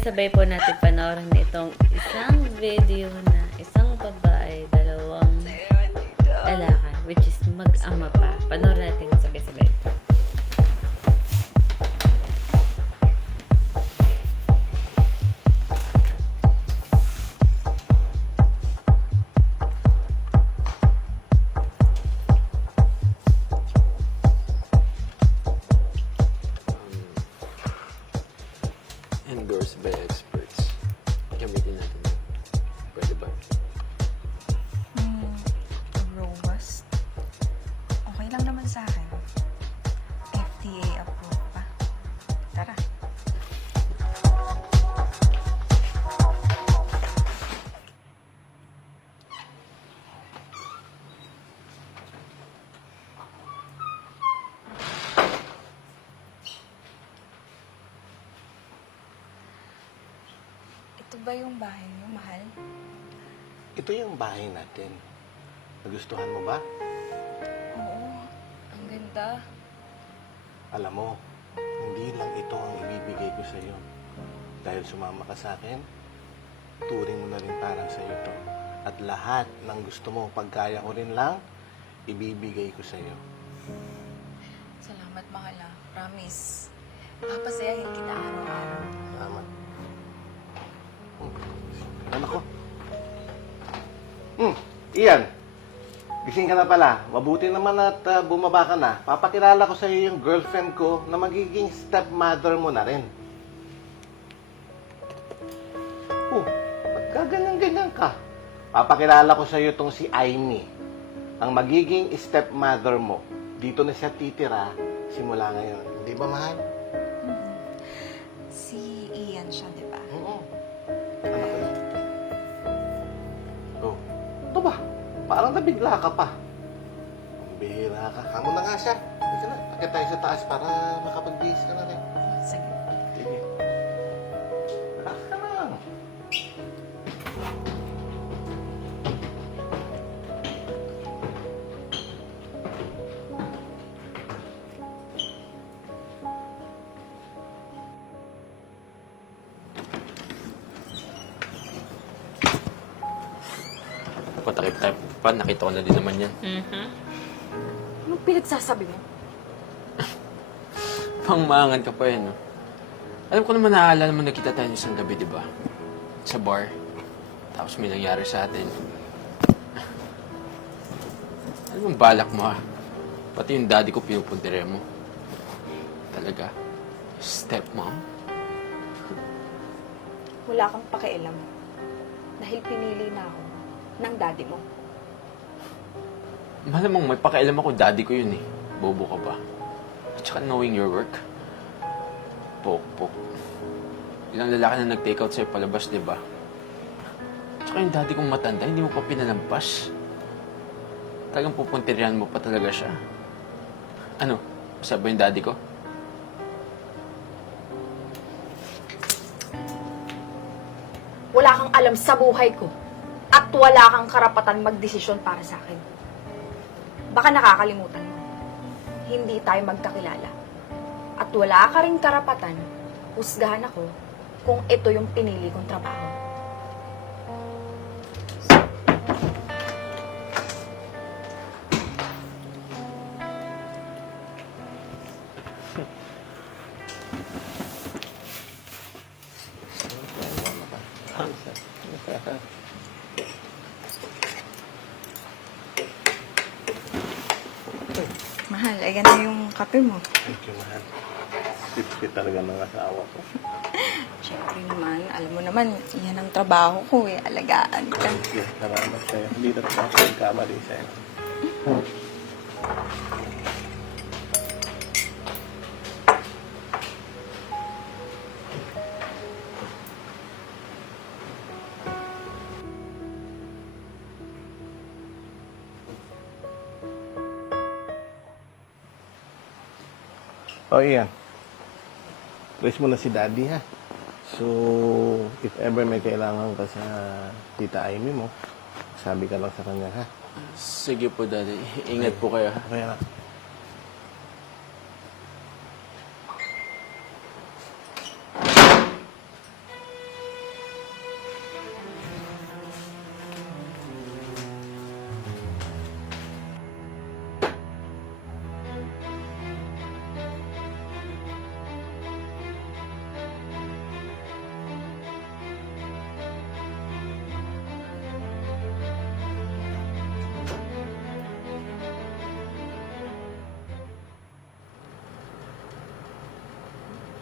sabay-sabay po natin panoorin itong isang video na isang babae, dalawang lalaki, which is mag-ama pa. Panoorin natin sabay-sabay. Endorsed by experts. Gamitin natin. Pwede ba? Robust. Okay lang naman sa akin. FDA approved pa. Tara. Ito ba yung bahay niyo, mahal? Ito yung bahay natin. Nagustuhan mo ba? Oo. Ang ganda. Alam mo, hindi lang ito ang ibibigay ko sa iyo. Dahil sumama ka sa akin, turing mo na rin parang sa iyo to. At lahat ng gusto mo, pagkaya ko rin lang, ibibigay ko sa iyo. Salamat, mahal ah. Promise. Papasayahin kita araw-araw. Salamat. Ano ko? Ian. Gising ka na pala. Mabuti naman at bumaba ka na. Papakilala ko sa iyo yung girlfriend ko na magiging stepmother mo na rin. Ba't gaganyan-ganyan ka? Papakilala ko sa iyo itong si Aimee. Ang magiging stepmother mo. Dito na siya titira simula ngayon. Hindi ba, mahal? Si Ian siya, di ba? Oo. Anak ko yun. Oh, ito ba? Parang nabigla ka pa. Ang bihira ka. Kamo na nga siya. Sige na, akit tayo sa taas para makapag-bihis ka na rin. Sige. Sige. Relax ka lang. Patakip tayo pa. Nakita ko na din naman yan. Anong pinagsasabi mo? Pangmaangan ka pa yan, no? Alam ko naman naaalala mo nakita tayo isang gabi, di ba? Sa bar. Tapos may nangyari sa atin. Ano bang balak mo, ha? Pati yung daddy ko pinupuntere mo. Talaga? Stepmom? Wala kang pakialam. Dahil pinili na ako ng daddy mo. Malamang may pakialam ako, daddy ko yun eh. Bobo ka ba? At saka knowing your work. Pok-pok. Ilang lalaki na nag-take out sa'yo palabas, di ba? At saka yung daddy kong matanda, hindi mo pa pinalampas. Talagang pupuntiryan mo pa talaga siya. Ano? Masaya ba yung daddy ko? Wala kang alam sa buhay ko. At wala kang karapatan magdesisyon para sa akin. Baka nakakalimutan mo. Hindi tayo magkakilala. At wala ka rin karapatan husgahan ako kung ito yung pinili kong trabaho. Mahal, ayan na yung kape mo. Thank you, mahal. Sip-sip talaga ng asawa ko. Siyempre naman, alam mo naman, yan ang trabaho ko eh, alagaan ka. Thank you. Salamat sa'yo. Hindi na ito ako nagkamali sa'yo. Oh, Ian. Raise mo na si Daddy, ha? So, if ever may kailangan ka sa tita Aimee mo, sabi ka lang sa kanya, ha? Sige po, Daddy. Ingat po kayo, ha? Okay na.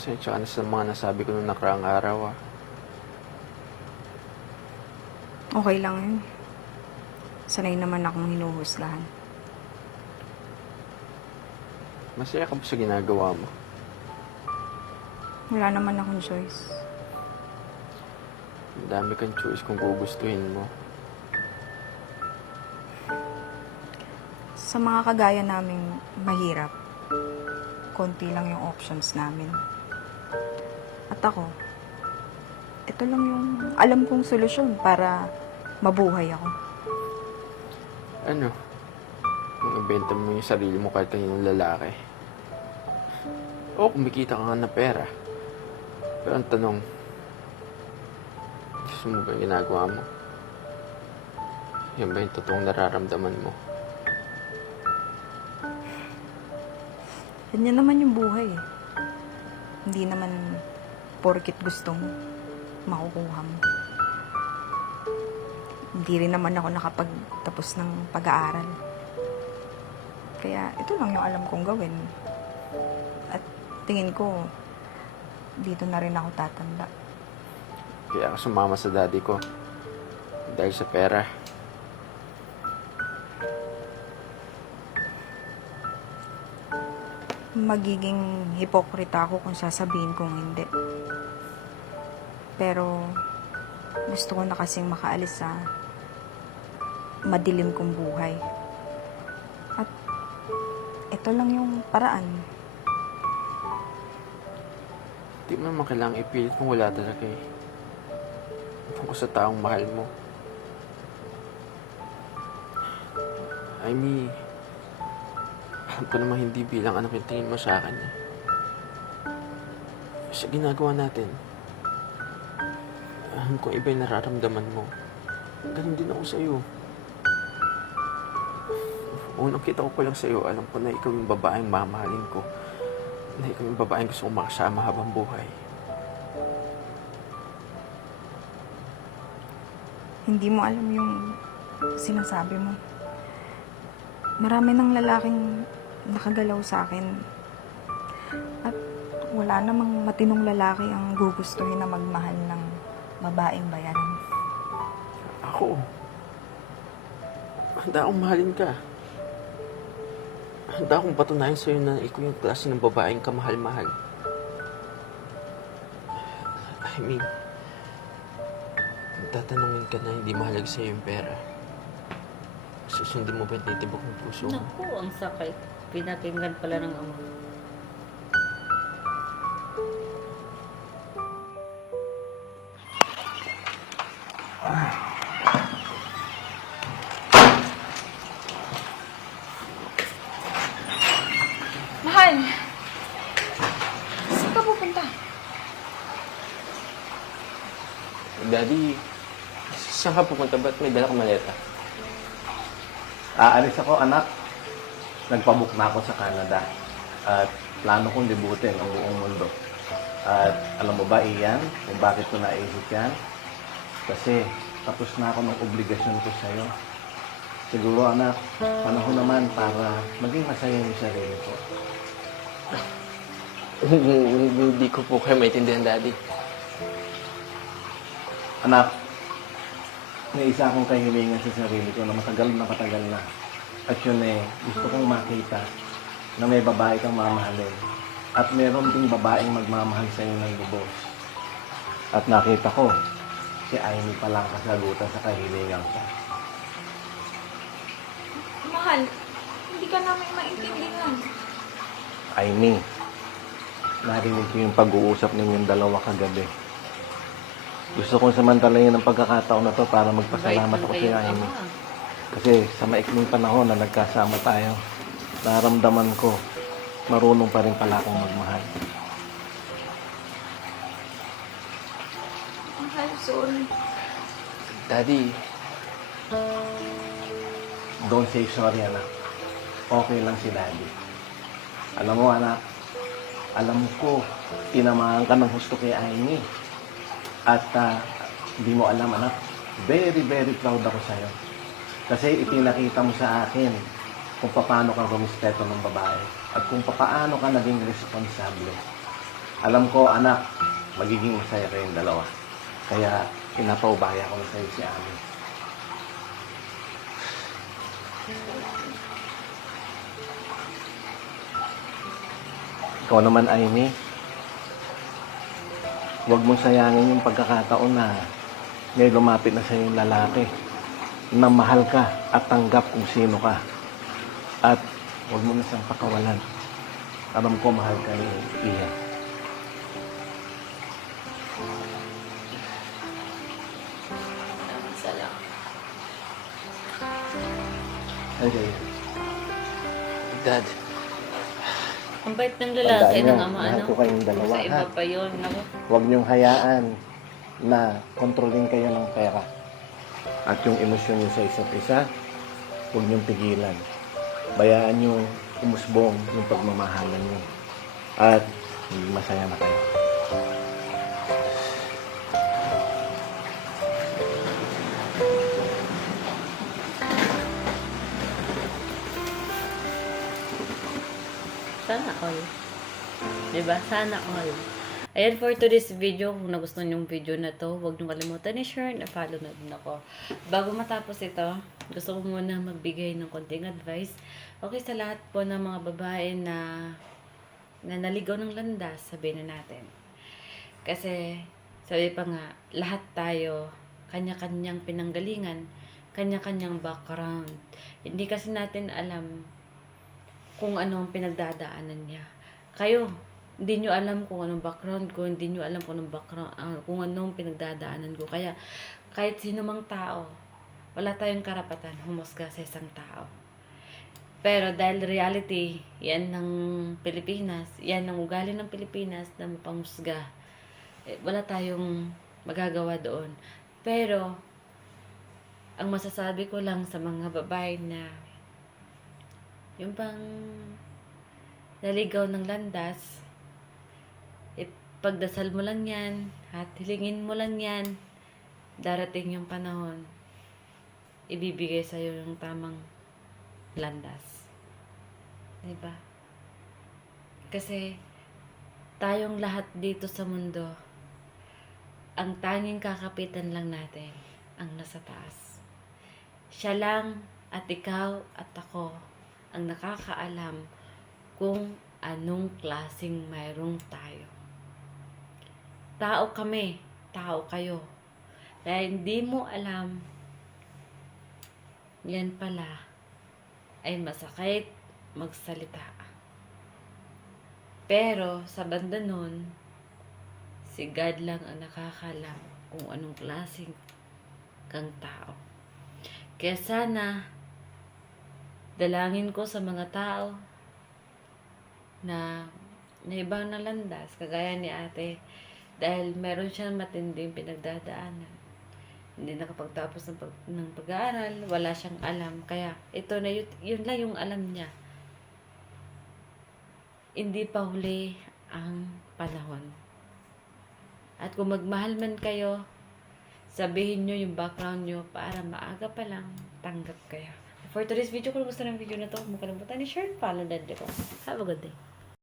Pasensya ka na sa mga nasabi ko nung nakaraang araw, ah. Okay lang yun. Sanay naman akong hinuhusgahan. Masaya ka ba sa ginagawa mo? Wala naman akong choice. Ang dami kang choice kung gugustuhin mo. Sa mga kagaya naming mahirap, konti lang yung options namin. At ako, ito lang yung alam kong solusyon para mabuhay ako. Ano? Kung ibenta mo yung sarili mo kahit kaninong lalaki. O kumikita ka nga ng pera. Pero ang tanong, gusto mo ba yung ginagawa mo? Yan ba yung totoong nararamdaman mo? Ganyan naman yung buhay eh. Hindi naman porkit gusto mo, makukuha mo. Hindi rin naman ako nakapagtapos ng pag-aaral. Kaya ito lang yung alam kong gawin. At tingin ko, dito na rin ako tatanda. Kaya ako sumama sa daddy ko. Dahil sa pera. Magiging hipokrita ako kung sasabihin kong hindi. Pero gusto ko na kasing makaalis sa madilim kong buhay. At ito lang yung paraan. Di mo naman kailangang ipilit kung wala talaga eh. Tungkol sa taong mahal mo. I mean, alam ko naman hindi bilang anak yung tingin mo sa akin eh. Sa ginagawa natin, alam ko iba yung nararamdaman mo. Ganun din ako sa'yo. Unang kita ko pa lang sa'yo, alam ko na ikaw yung babaeng mamahalin ko. Na ikaw yung babaeng gusto kong makasama habang buhay. Hindi mo alam yung sinasabi mo. Marami ng lalaking nakagalaw sa akin. At wala namang matinong lalaki ang gugustuhin na magmahal ng babaeng bayaran. Ako, handa akong mahalin ka. Handa akong patunayan sa'yo na ikaw yung klase ng babaeng kamahal-mahal. I mean, kung tatanungin ka na hindi mahalaga sa'yo yung pera, susundin mo ba yung titibok ng puso mo? Naku, ang sakit. Pinakinggan pala ng ama. Mahal! Saan ka pupunta? Daddy, saan ka pupunta? Ba't may dala kang maleta? Aalis ako, anak. Nagpabook na ako sa Canada. At plano kong libutin ang buong mundo. At alam mo ba, Ian, kung bakit ko naisip yan? Kasi tapos na ako ng obligasyon ko sa'yo. Siguro, anak, panahon naman para maging masaya yung sarili ko. Hindi ko po kayo maintindihan, Daddy. Anak, may isa akong kahilingan sa sarili ko na matagal na. At yun gusto kong makita na may babae kang mamahalin. At meron ding babaeng magmamahal sa'yo ng lubos. At nakita ko, si Amy pa lang kasagutan sa kahilingan ko. Mahal, hindi ka namin maintindihan. Amy, narinig ko yung pag-uusap ninyong dalawa kagabi. Gusto kong samantalayin ang pagkakataon na to para magpasalamat ako sa iyo, Amy. Kasi sa maikling panahon na nagkasama tayo, naramdaman ko, marunong pa rin pala akong magmahal. Mahal, sorry. Daddy, Don't say sorry, anak. Okay lang si Daddy. Alam mo, anak, alam ko, tinamaan ka ng husto kay Amy. At hindi mo alam, anak, very, very proud ako sa'yo. Kasi ipinakita mo sa akin kung paano ka rumispeto ng babae at kung paano ka naging responsable. Alam ko, anak, magiging masaya kayong dalawa. Kaya, pinapaubaya ko na sa'yo si Ami. Ikaw naman, Amy, huwag mong sayangin yung pagkakataon na may lumapit na sa'yo yung lalaki na mahal ka at tanggap kung sino ka. At huwag mo na siyang pakawalan. Alam ko, mahal ka ni Ian. Salamat. Okay. Dad, Ang bait ng lalaki Tandaan ng niyo, ama, mahal ano? ko kayong dalawa, Sa iba ha? pa yun, ako. Huwag niyong hayaan na kontrolin kayo ng pera. At yung emosyon niyo sa isa't isa, huwag niyong pigilan. Bayaan niyo umusbong yung pagmamahalan niyo. At masaya na kayo. Sana all. Diba? Sana all. Ayan for today's video. Kung nagustuhan yung video na to, huwag niyong kalimutan i-share na follow na din ako. Bago matapos ito, gusto ko muna magbigay ng konting advice. Okay, sa lahat po ng mga babae na naligaw ng landas, sabihin na natin. Kasi, sabi pa nga, lahat tayo, kanya-kanyang pinanggalingan, kanya-kanyang background. Hindi kasi natin alam kung ano ang pinagdadaanan niya. Kayo, hindi nyo alam kung anong background ko, hindi nyo alam kung anong background, kung anong pinagdadaanan ko. Kaya, kahit sino mang tao, wala tayong karapatan humusga sa isang tao. Pero dahil reality, yan ng Pilipinas, yan ng ugali ng Pilipinas na mapanghusga, wala tayong magagawa doon. Pero, ang masasabi ko lang sa mga babae na yung bang naligaw ng landas, pagdasal mo lang yan, at hilingin mo lang yan, darating yung panahon, ibibigay sa'yo yung tamang landas. Diba? Kasi, tayong lahat dito sa mundo, ang tanging kakapitan lang natin, ang nasa taas. Siya lang, at ikaw, at ako, ang nakakaalam kung anong klaseng mayroong tayo. Tao kami, tao kayo. Kaya hindi mo alam, yan pala ay masakit magsalita. Pero sa banda nun, si God lang ang nakakalam kung anong klaseng kang tao. Kaya sana, dalangin ko sa mga tao na ibang na landas, kagaya ni ate, dahil meron siyang matinding pinagdadaanan. Hindi nakapagtapos ng pag-aaral, wala siyang alam. Kaya ito na yun lang yung alam niya. Hindi pa huli ang panahon. At kung magmahal man kayo, sabihin nyo yung background nyo para maaga pa lang tanggap kayo. For today's video, kung gusto ng video na to, huwag mo kalimutan i-share, follow, and like. Have a good day.